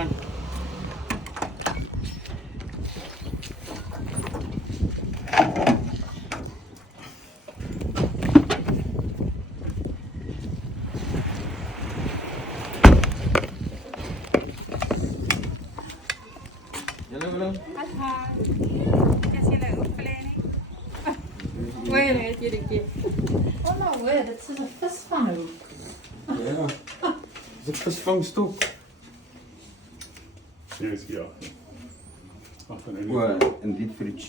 gaan. Hallo. Is jullie hulpverlening? Waar rijdt je de keer? Oh nou, hè, dat is een visvanghoek. Ja, dat is een visvangstok. Hier is hier. Ach, van Wow, een deep fridge.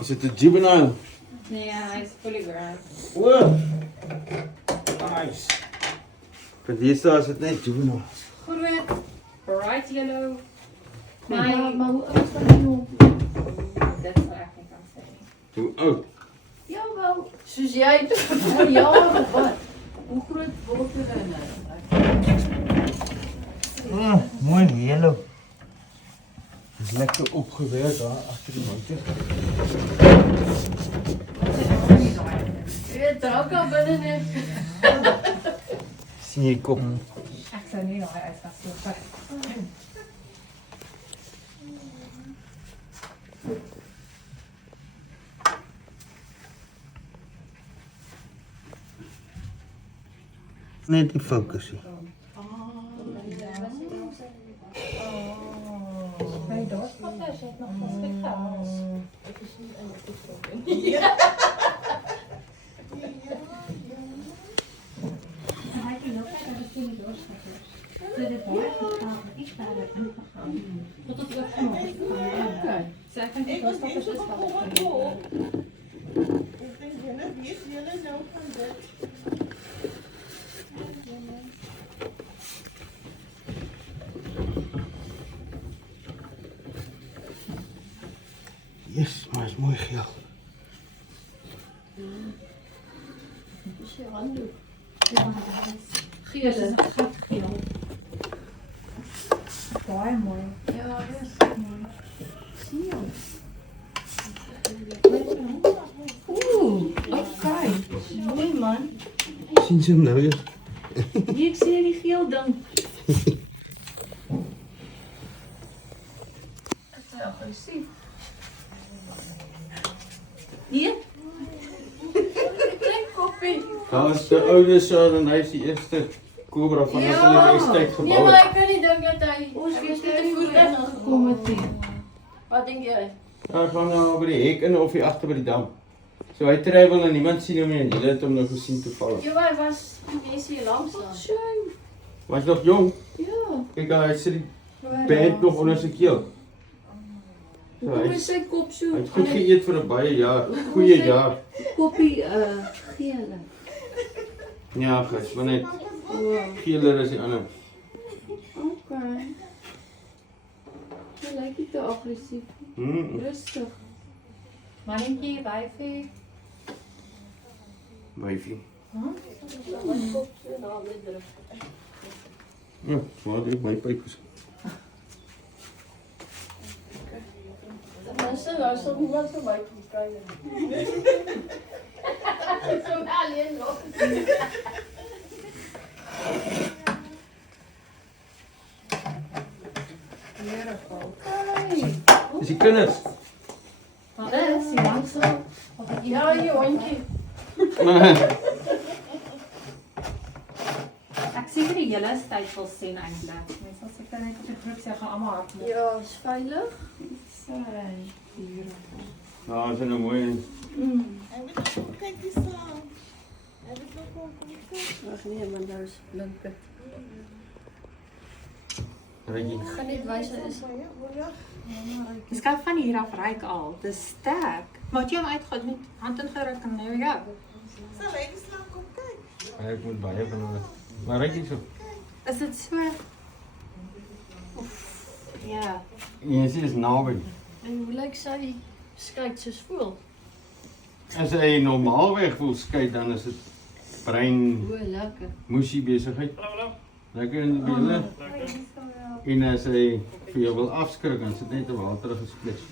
Is het een juvenile? Nee, hij is fully grown. Wow. Nice. Van hier staat is het net juvenile. Groot, bright yellow. Maar hoe oud is dat nu? Dat zou ik niet kan zeggen. Hoe oud? Jawel, soos jij toch voor jaren of wat? Hoe groot wordt er dan? Mooi yellow. Het is lekker opgewerkt daar achter die motor. Je weet er ook al binnen in. Zie je kop? Ik zou niet nog uit gaan zoeken. Net die focusie. Mijn doorspot is het nog geschikt als. Hij kan ook uit de goede doorschatters. Dus het wordt gegaan, ik sta er ingegaan. Tot het wordt genoeg. Oké. Zij vindt die doorschatters is wel Yes, maar is mooi geel. Dus je handdoek. Geer is een gat geel. Baie mooi. Ja, yes. Zie je? Oeh, oké. Mooi man. Zien ze hem nou weer? Hier, ik zie die geel ding. Het is wel agressief. Hier? Klein koppie. Nou, als de ouders dan heeft die eerste cobra van ons in de estate Nee, gebouwd. maar ik kan niet denken dat hij niet te voet is gekomen is. Wat denk jij? Hij gaan nou by die hek in of hier agter by die dam. So hy travel en niemand sien hom nie en jy het hom nou gesien toevallig. Ja, hij was die mensen hier langs dan. Schön. Was nog jong. Ja. Kyk al hy sit die band nog onder sy keel. So, Hoe hy is zijn kop zo? het goed geëet vir 'n baie jaar, goeie jaar. Koppie gele. Ja, gys, maar net geeler is die ander. Oké. Je lijkt niet te agressief. Rustig. Mannetjie, wijfie. Wyfie. Ja, swaar ek my pyp is. Mensen, daar is toch niemand voorbij komen kijken. Zo'n alien nog. Beautiful. Hey. Dis die kinders. Wat is die langste? Ja, je hondje. Ek seker die hele tyd wil sien eintlik. Mens sal seker net op die groep sê gaan almal hardloop. Ja, is veilig. Sorry. Beautiful. Ja, is nou mooi. Kijk die staan. Heb ik nog wel een Ach nee, maar daar is blinken. Reggie. Ik ga niet wijzen. Is... Dis kan van hier af ryk al. Dis sterk. Maar het jy hom uitgaan met hand ingeruk en nou ja. Zal hij die slaan komen kijken? Ek moet baie van hom. Maar Reggie so. Is dit so? Oef. Ja. Jy sien dis naby. En hoe lijkt zij? Kijkt ze voel. As hy normaalweg wil skei, dan is dit brein O, lekker. moesie besigheid. Lekker in die bene. En as hy vir jou wil afskrik, dan sit net 'n waterige splash.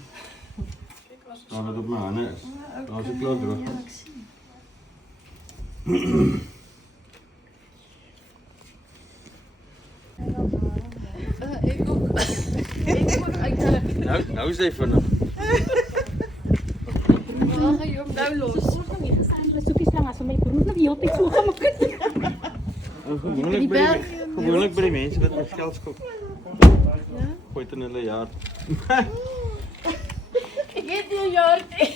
Daar wat op my hande is. Daar is 'n klaar droog. Ek ook. Ek moet uit. Nou is hy vinnig. Waar gaan jy hom nou los? Ons nog nie gesien dat soekies lang as my broer nog die hele tyd so gemaak het. Gewoonlik by die mense wat my geld skop. Gooi dit in hulle jaar. Ek het nie 'n jaar nie.